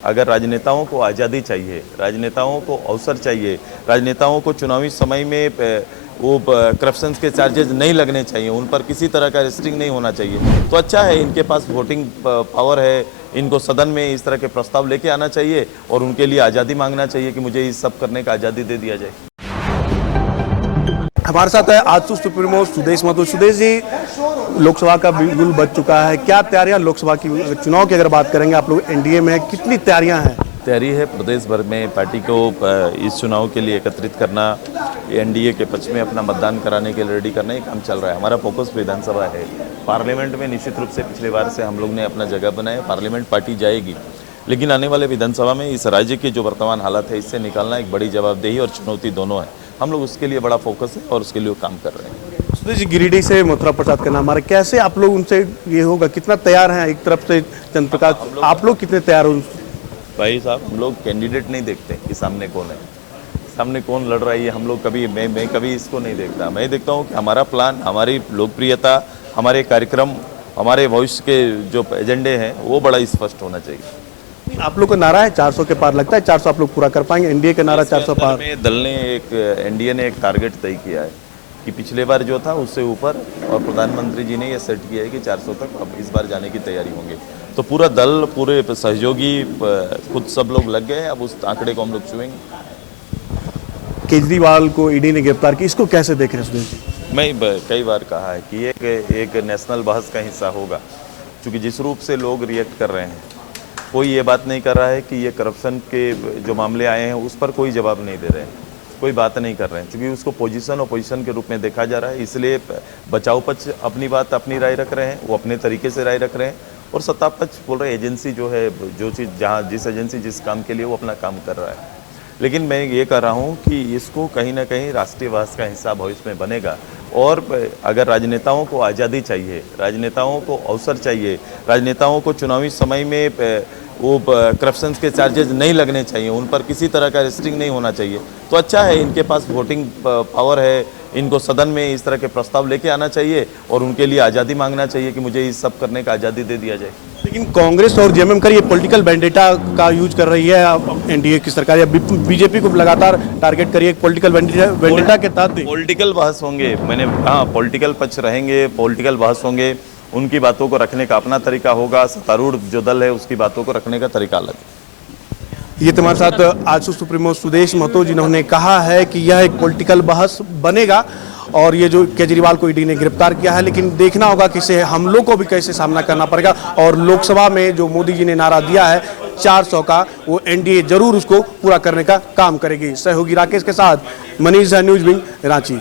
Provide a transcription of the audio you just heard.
अगर राजनेताओं को आज़ादी चाहिए, राजनेताओं को अवसर चाहिए, राजनेताओं को चुनावी समय में वो करप्शन के चार्जेस नहीं लगने चाहिए, उन पर किसी तरह का रेस्ट्रिक्ट नहीं होना चाहिए, तो अच्छा है। इनके पास वोटिंग पावर है, इनको सदन में इस तरह के प्रस्ताव लेके आना चाहिए और उनके लिए आज़ादी मांगना चाहिए कि मुझे इस सब करने का आज़ादी दे दिया जाए। हमारे साथ है आजसू सुप्रीमो सुदेश महतो। सुदेश जी, लोकसभा का बिल्कुल बच चुका है, क्या तैयारियां लोकसभा की चुनाव की अगर बात करेंगे, आप लोग एनडीए में कितनी तैयारियां हैं? तैयारी है प्रदेश भर में पार्टी को इस चुनाव के लिए एकत्रित करना, एनडीए के पक्ष में अपना मतदान कराने के लिए रेडी करना, ये काम चल रहा है। हमारा फोकस विधानसभा है। पार्लियामेंट में निश्चित रूप से पिछले बार से हम लोग ने अपना जगह बनाया, पार्लियामेंट पार्टी जाएगी, लेकिन आने वाले विधानसभा में इस राज्य की जो वर्तमान हालत है, इससे निकालना एक बड़ी जवाबदेही और चुनौती दोनों है। हम लोग उसके लिए बड़ा फोकस है और उसके लिए काम कर रहे हैं। सुदेश जी, गिरिडीह से मथुरा प्रसाद का नाम आ रहा है, कैसे आप लोग उनसे ये होगा, कितना तैयार हैं? एक तरफ से चंद्र प्रकाश, आप लोग कितने तैयार हो? भाई साहब, हम लोग कैंडिडेट नहीं देखते कि सामने कौन है, सामने कौन लड़ रहा है, ये हम लोग कभी मैं कभी इसको नहीं देखता। मैं देखता हूँ कि हमारा प्लान, हमारी लोकप्रियता, हमारे कार्यक्रम, हमारे भविष्य के जो एजेंडे हैं वो बड़ा स्पष्ट होना चाहिए। आप लोग का नारा है 400 के पार, लगता है 400 आप लोग पूरा कर पाएंगे? एनडीए का नारा 400 पार। दल ने एनडीए ने एक टारगेट तय किया है कि पिछले बार जो था उससे ऊपर, और प्रधानमंत्री जी ने यह सेट किया है कि 400 तक अब इस बार जाने की तैयारी होंगे। तो पूरा दल, पूरे सहयोगी खुद सब लोग लग गए हैं, अब उस आंकड़े को हम लोग छुएंगे। केजरीवाल को ईडी ने गिरफ्तार किया, इसको कैसे देख रहे हैं सुदेश जी? मैं कई बार कहा है कि एक नेशनल बहस का हिस्सा होगा, क्योंकि जिस रूप से लोग रिएक्ट कर रहे हैं, कोई ये बात नहीं कर रहा है कि ये करप्शन के जो मामले आए हैं उस पर कोई जवाब नहीं दे रहे हैं, कोई बात नहीं कर रहे हैं, क्योंकि उसको पोजीशन अपोजिशन के रूप में देखा जा रहा है। इसलिए बचाव पक्ष अपनी बात, अपनी राय रख रहे हैं, वो अपने तरीके से राय रख रहे हैं, और सत्ता पक्ष बोल रहे एजेंसी जो है, जो चीज़ जहाँ जिस एजेंसी जिस काम के लिए वो अपना काम कर रहा है। लेकिन मैं ये कह रहा हूँ कि इसको कहीं ना कहीं राष्ट्रीय बहस का हिस्सा भविष्य में बनेगा। और अगर राजनेताओं को आज़ादी चाहिए, राजनेताओं को अवसर चाहिए, राजनेताओं को चुनावी समय में वो करप्शन के चार्जेस नहीं लगने चाहिए, उन पर किसी तरह का रेस्ट्रिक्ट नहीं होना चाहिए, तो अच्छा है। इनके पास वोटिंग पावर है, इनको सदन में इस तरह के प्रस्ताव लेके आना चाहिए और उनके लिए आज़ादी मांगना चाहिए कि मुझे इस सब करने का आज़ादी दे दिया जाए। लेकिन कांग्रेस और जेएमएम का ये पॉलिटिकल वेंडेटा का यूज कर रही है एनडीए की सरकार, या बीजेपी को लगातार टारगेट करिए पॉलिटिकल वेंडेटा के तहत। पॉलिटिकल बहस होंगे, मैंने हाँ, पॉलिटिकल पक्ष रहेंगे, पॉलिटिकल बहस होंगे, उनकी बातों को रखने का अपना तरीका होगा, सत्तारूढ़ जो दल है उसकी बातों को रखने का तरीका अलग। ये तुम्हारे साथ आजसू सुप्रीमो सुदेश महतो, जिन्होंने कहा है कि यह एक पॉलिटिकल बहस बनेगा, और ये जो केजरीवाल को ईडी ने गिरफ्तार किया है, लेकिन देखना होगा कि इसे हम लोग को भी कैसे सामना करना पड़ेगा। और लोकसभा में जो मोदी जी ने नारा दिया है 400 का, वो एनडीए जरूर उसको पूरा करने का काम करेगी। सहयोगी राकेश के साथ मनीष झा, न्यूज़ विंग, रांची।